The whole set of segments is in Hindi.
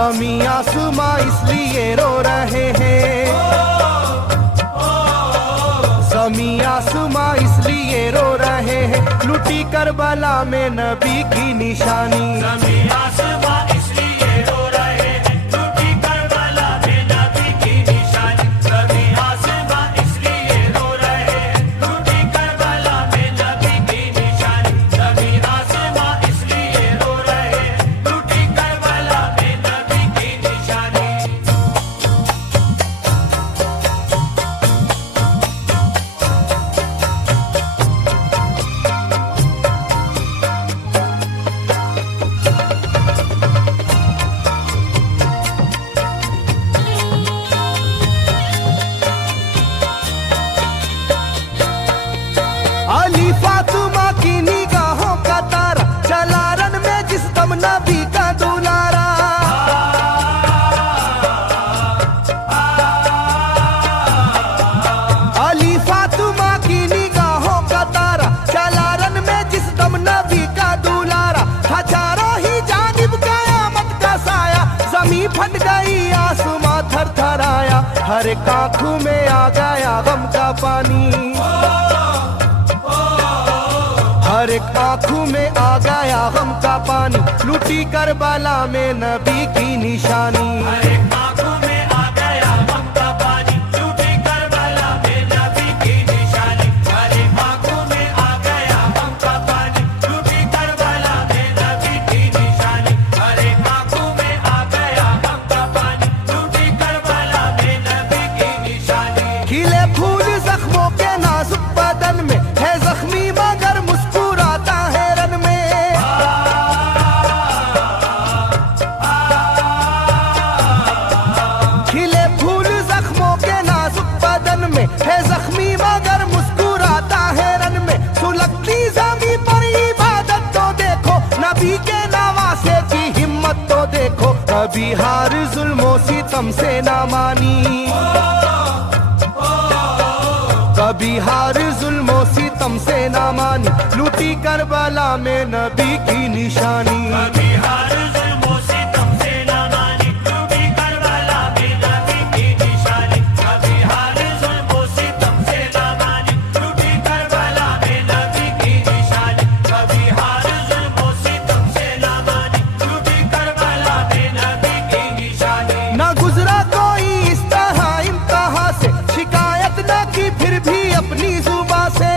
ज़मीं आसमां इसलिए रो रहे हैं, ज़मीं आसमां इसलिए रो रहे हैं, लुटी करबला में नबी की निशानी। ज़मीं आसमां इसलिए रो रहे हैं, लुटी करबला में नबी की निशानी। ज़मीं आसमां इसलिए रो रहे हैं, लुटी करबला में नबी की निशानी। ज़मीं आसमां इसलिए रो रहे हैं, लुटी करबला में नबी की निशानी। अली फातिमा की निगाहों का तारा, चला रन में जिस दम नबी का दुलारा। अली फातिमा की निगाहों का तारा, चला रन में जिस दम नबी का दुलारा। था चारों ही जानिब कयामत का साया, जमीन फट गई आसमां थर थर आया। हर एक आंखों में आ गया गम का पानी, हर एक आंखों में आ गया गम का पानी, लुटी करबला में नबी की निशानी। हर एक आंखों में आ गया गम का पानी, लुटी करबला में नबी की निशानी। हर एक आंखों में आ गया गम का पानी, लुटी करबला में नबी की निशानी। हर एक आंखों में आ गया गम का पानी, लुटी करबला में नबी की निशानी। खिले फूल जख्मों के नाजुक बदन में है जख्मी मगर मुस्कुराता है रन में। खिले फूल जख्मों के नाजुक बदन में है जख्मी मगर मुस्कुराता है रन में। सुलगती ज़मीं पर इबादत तो देखो, नबी के नवासे की हिम्मत तो देखो। कभी हार जुल्मों सितम से ना मानी, कभी हार जुल्मों सितम से ना मानी, लुटी करबला में नबी की निशानी। कभी हार जुल्मों सितम से ना मानी, लुटी करबला में नबी की निशानी। कभी हार जुल्मों सितम से ना मानी, लुटी करबला में नबी की निशानी। कभी हार जुल्मों सितम से ना मानी, लुटी करबला में नबी की निशानी। ना गुजरा कोई इस तरह इम्तिहा से, शिकायत न की फिर भी अपनी जुबां से।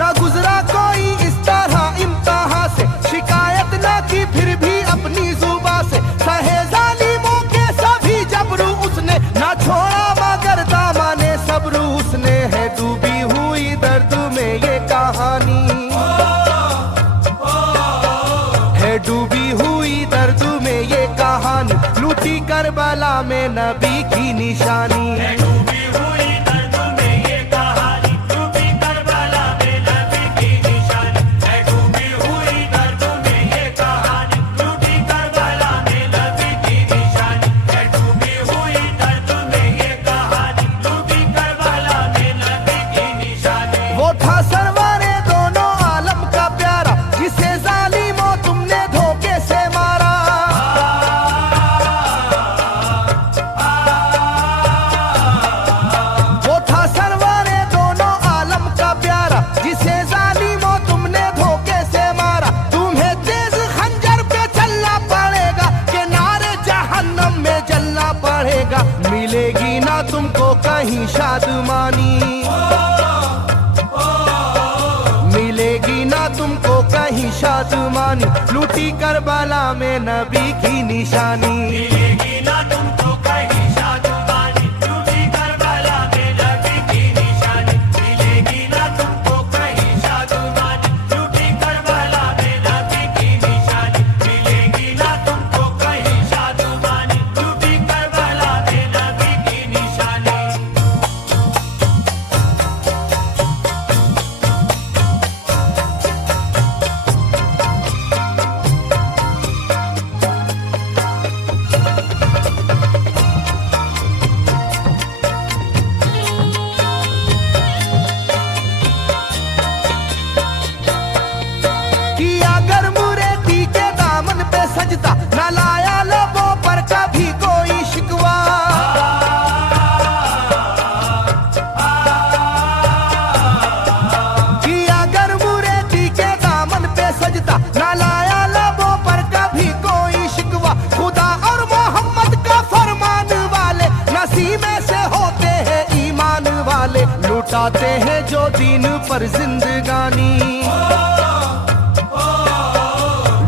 ना गुजरा कोई इस तरह इम्तिहा से, शिकायत न की फिर भी अपनी जुबां से। सहे जालिमों के सभी जबरू उसने, ना छोड़ा मगर दामने सब्र उसने। है डूबी हुई दर्द में ये कहानी, है डूबी हुई दर्द में ये कहानी, लुटी करबला में नबी की निशानी। है डूबी हुई दर्द में ये कहानी, लुटी करबला में नबी की निशानी। है डूबी हुई दर्द में ये कहानी, लुटी करबला में नबी की निशानी। है डूबी हुई दर्द में ये कहानी, लुटी करबला में नबी की निशानी। वो था सरवारे दोनों आलम का प्यारा, जिसे जालिमों तुमने धोखे से मारा। वो था सरवारे दोनों आलम का प्यारा, जिसे जालिमों तुमने धोखे से मारा। तुम्हें तेज खंजर पे चलना पड़ेगा, कि नारे जहन्नम में जलना पड़ेगा। मिलेगी ना तुमको कहीं शादमानी, मिलेगी ना तुमको कहीं शादमानी, लुटी करबला में नबी की निशानी। मिलेगी ना तुमको कहीं शादमानी, लुटी करबला में नबी की निशानी। मिलेगी ना तुमको कहीं शादमानी, लुटी करबला में नबी की निशानी। मिलेगी ना तुमको कहीं शादमानी, लुटी करबला में नबी की निशानी। उसी में से होते हैं ईमान वाले, लुटाते हैं जो दीन पर जिंदगानी,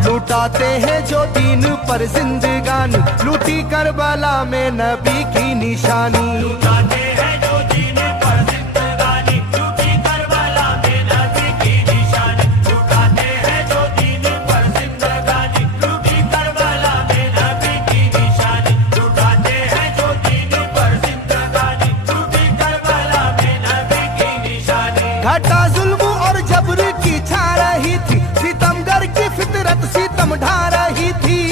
लुटाते हैं जो दीन पर जिंदगानी, लूटी करबला में नबी की निशानी। लुटाते हैं जो दीन पर जिंदगानी, लूटी करबला में नबी की निशानी। लुटाते हैं जो दीन पर जिंदगानी, लूटी करबला में नबी की निशानी। लुटाते हैं जो दीन पर जिंदगानी, लूटी करबला में नबी की निशानी। घटा जुल्म और जबर की छा रही थी, सितमगर की फितरत सितम ढा रही थी।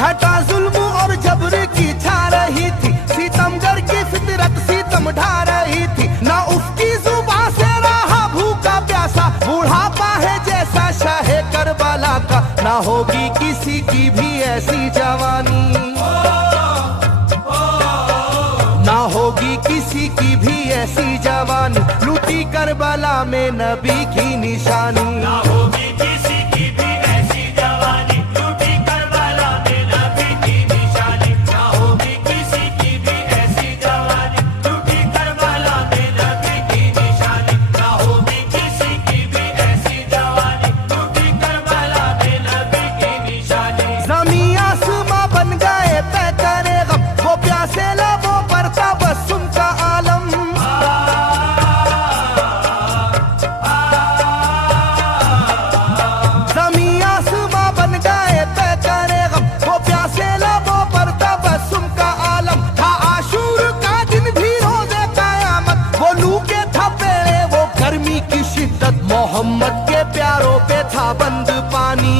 घटा जुल्म और जबर की छा रही थी, सितमगर की फितरत सितम ढा रही थी। ना उसकी जुबान से रहा भूखा प्यासा, बुढ़ापा है जैसा शाहे करबला का, ना होगी किसी की भी ऐसी जवानी, ना होगी किसी की भी ऐसी जवानी, लूटी करबला में नबी की निशानी। ना होगी किसी की भी ऐसी जवानी, लूटी करबला में नबी की निशानी। ना होगी किसी की भी ऐसी जवानी, लूटी करबला में नबी की निशानी। ना होगी किसी की भी ऐसी जवानी, लूटी करबला में नबी की निशानी। ज़मीं आसमां बन गए तय करे गम, वो प्यासे लबों पर तबस्सुम का आलम। ज़मीं आसमां बन गए तय करे गम, वो प्यासे लबों पर तबस्सुम का आलम। था आशूर का दिन भी रोज़े क़यामत, वो लू के थपेड़े वो गर्मी की शिद्दत, मोहम्मद के प्यारों पे था बंद पानी,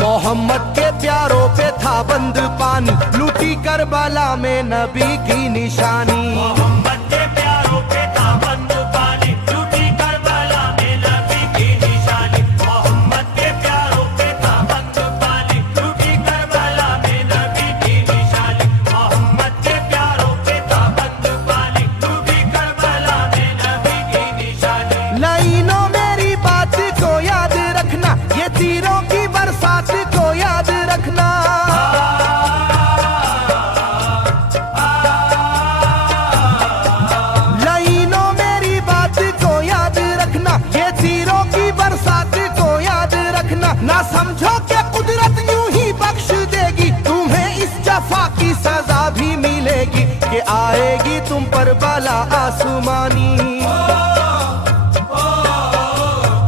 मोहम्मद के प्यारों पे था बंद पानी, लूटी करबला में नबी की निशानी। मोहम्मद के प्यारों पे था बंद पानी, लूटी करबला में नबी की निशानी। मोहम्मद के प्यारों पे था बंद पानी, लूटी करबला में नबी की निशानी। मोहम्मद के प्यारों पे था बंद पानी, लूटी करबला में नबी की निशानी। लाइनों मेरी बात को याद रखना, ये तीरों की बरसात को याद रखना। लाइनों मेरी बात को याद रखना, ये तीरों की बरसात को याद रखना। ना समझो कि कुदरत यूं ही बख्श देगी, तुम्हें इस जफा की सजा भी मिलेगी, कि आएगी तुम पर बला आसमानी,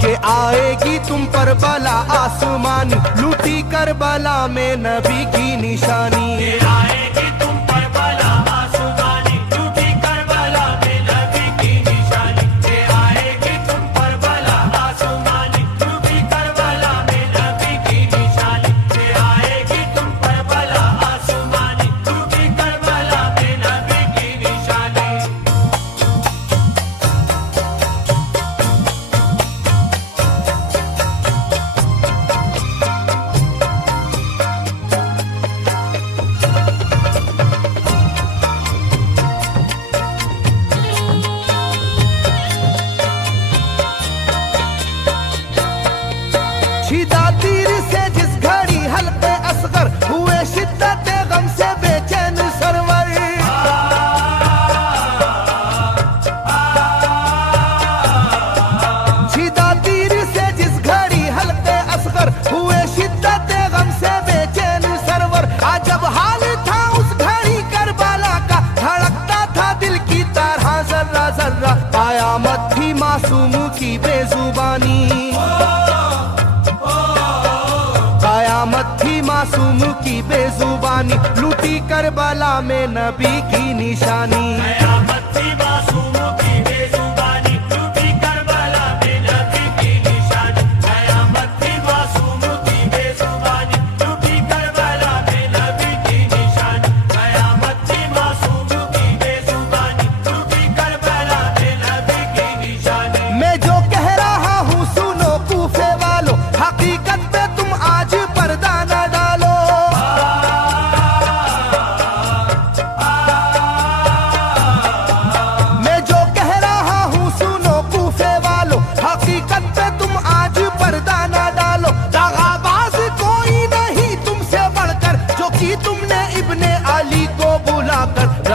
कि आएगी तुम पर बला आसमानी, लूटी करबला में नबी की निशानी। ये आएगी तुम पर बला आसमानी, लूटी करबला में नबी की निशानी। ये आएगी तुम पर बला आसमानी, लूटी करबला में नबी की निशानी। ये आएगी तुम पर बला आसमानी, लूटी करबला में नबी की निशानी। छिदा तीर से जिस घड़ी हल्के असगर, हुए शिद्दत गम से बेचैन सरवर। छिदा तीर से जिस घड़ी हल्के असगर, हुए शिद्दत गम से बेचैन सरवर। अजब हाल था उस घड़ी करबला का, धड़कता था दिल की तरह जर्रा जर्रा। कयामत थी मासूम की बेजुबानी, कयामत थी मासूम की बेजुबानी, लूटी करबला में नबी की निशानी। कयामत थी मासूम की बेजुबानी, लूटी करबला में नबी की निशानी। कयामत थी मासूम की बेजुबानी, लूटी करबला में नबी की निशानी। कयामत थी मासूम की बेजुबानी, लूटी करबला में नबी की निशानी। मैं जो कह रहा हूँ सुनो कूफे वालों, हकीकत पे तुम आज पर्दा न डालो। मैं जो कह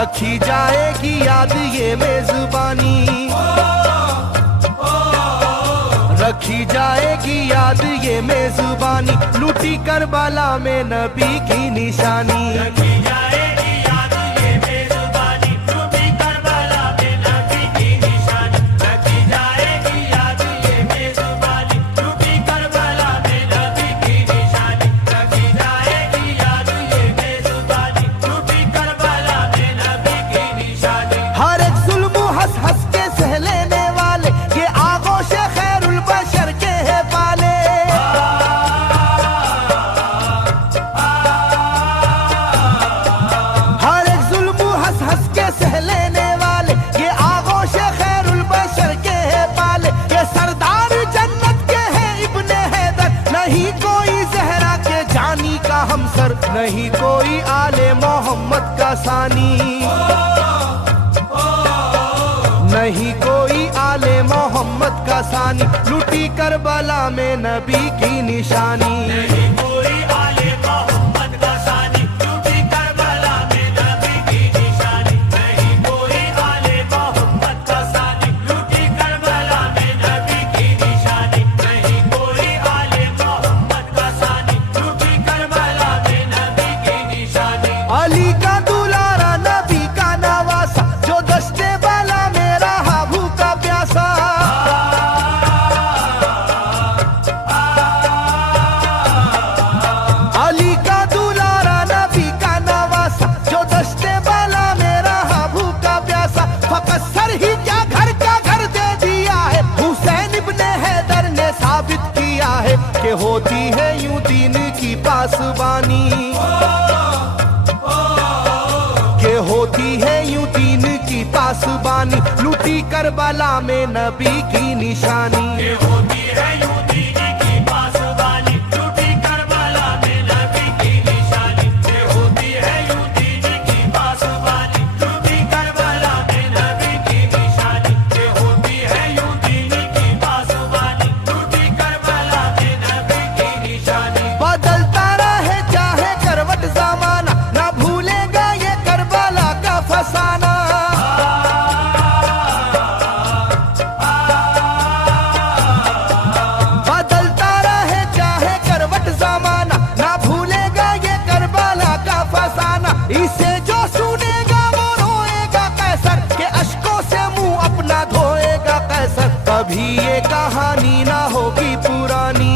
रखी जाएगी याद ये मेजबानी, रखी जाएगी याद ये मेजबानी, लूटी करबला में नबी की निशानी। रखी जाएगी याद ये मेजबानी, लूटी करबला में नबी की निशानी। रखी जाएगी याद ये मेजबानी, लूटी करबला में नबी की निशानी। रखी जाएगी याद ये मेजबानी, लूटी करबला में नबी की निशानी। हर एक जुल्म हंस हंस के सह लेने वाले, ये आगोश खैरुल बशर के है पाले। हर एक जुल्म हंस हंस के सह लेने वाले, ये आगोश खैरुल बशर के है पाले। ये सरदार जन्नत के है इब्ने हैदर, नहीं कोई जहरा के जानी का हमसर, नहीं कोई आले मोहम्मद का सानी, नहीं कोई आले मोहम्मद का सानी, लूटी करबला में नबी की निशानी। नहीं कोई आले मोहम्मद का सानी, लूटी करबला में नबी की निशानी। नहीं कोई आले मोहम्मद का सानी, लूटी करबला में नबी की निशानी। नहीं कोई आले मोहम्मद का सानी, लूटी करबला में नबी की निशानी। अली का दुलारा नबी का नवासा, जो दस्ते वाला में रहा भूखा प्यासा। अली का दुलारा नबी का नवासा, जो दस्ते वाला में रहा भूखा प्यासा। फकत सर ही क्या घर का घर दे दिया है, हुसैन इब्ने हैदर ने साबित किया है कि होती है यूं दीन की पासबानी, के होती है यूं दीन की पासबानी, लूटी करबला में नबी की निशानी। ये होती है यूं दीन की पासबानी, लूटी करबला में नबी की निशानी। ये होती है यूं दीन की पासबानी, लूटी करबला में नबी की निशानी। ये होती है यूं दीन की पासबानी, लूटी करबला में नबी की निशानी। बदलता रहे चाहे करवट जमाना, ना भूलेगा ये करबला का फसाना। बदलता रहे चाहे करवट जमाना, ना भूलेगा ये करबला का फसाना। इसे जो सुनेगा वो रोएगा कैसर, के अश्कों से मुंह अपना धोएगा कैसर। कभी ये कहानी ना होगी पुरानी,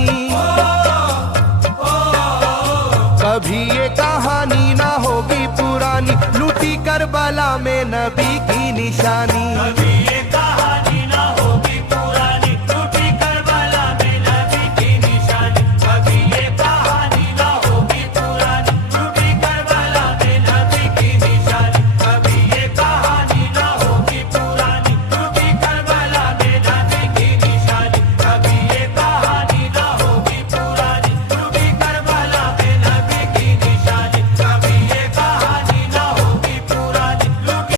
कभी ये कहानी ना होगी पुरानी, लूटी करबला में नबी की निशानी। कभी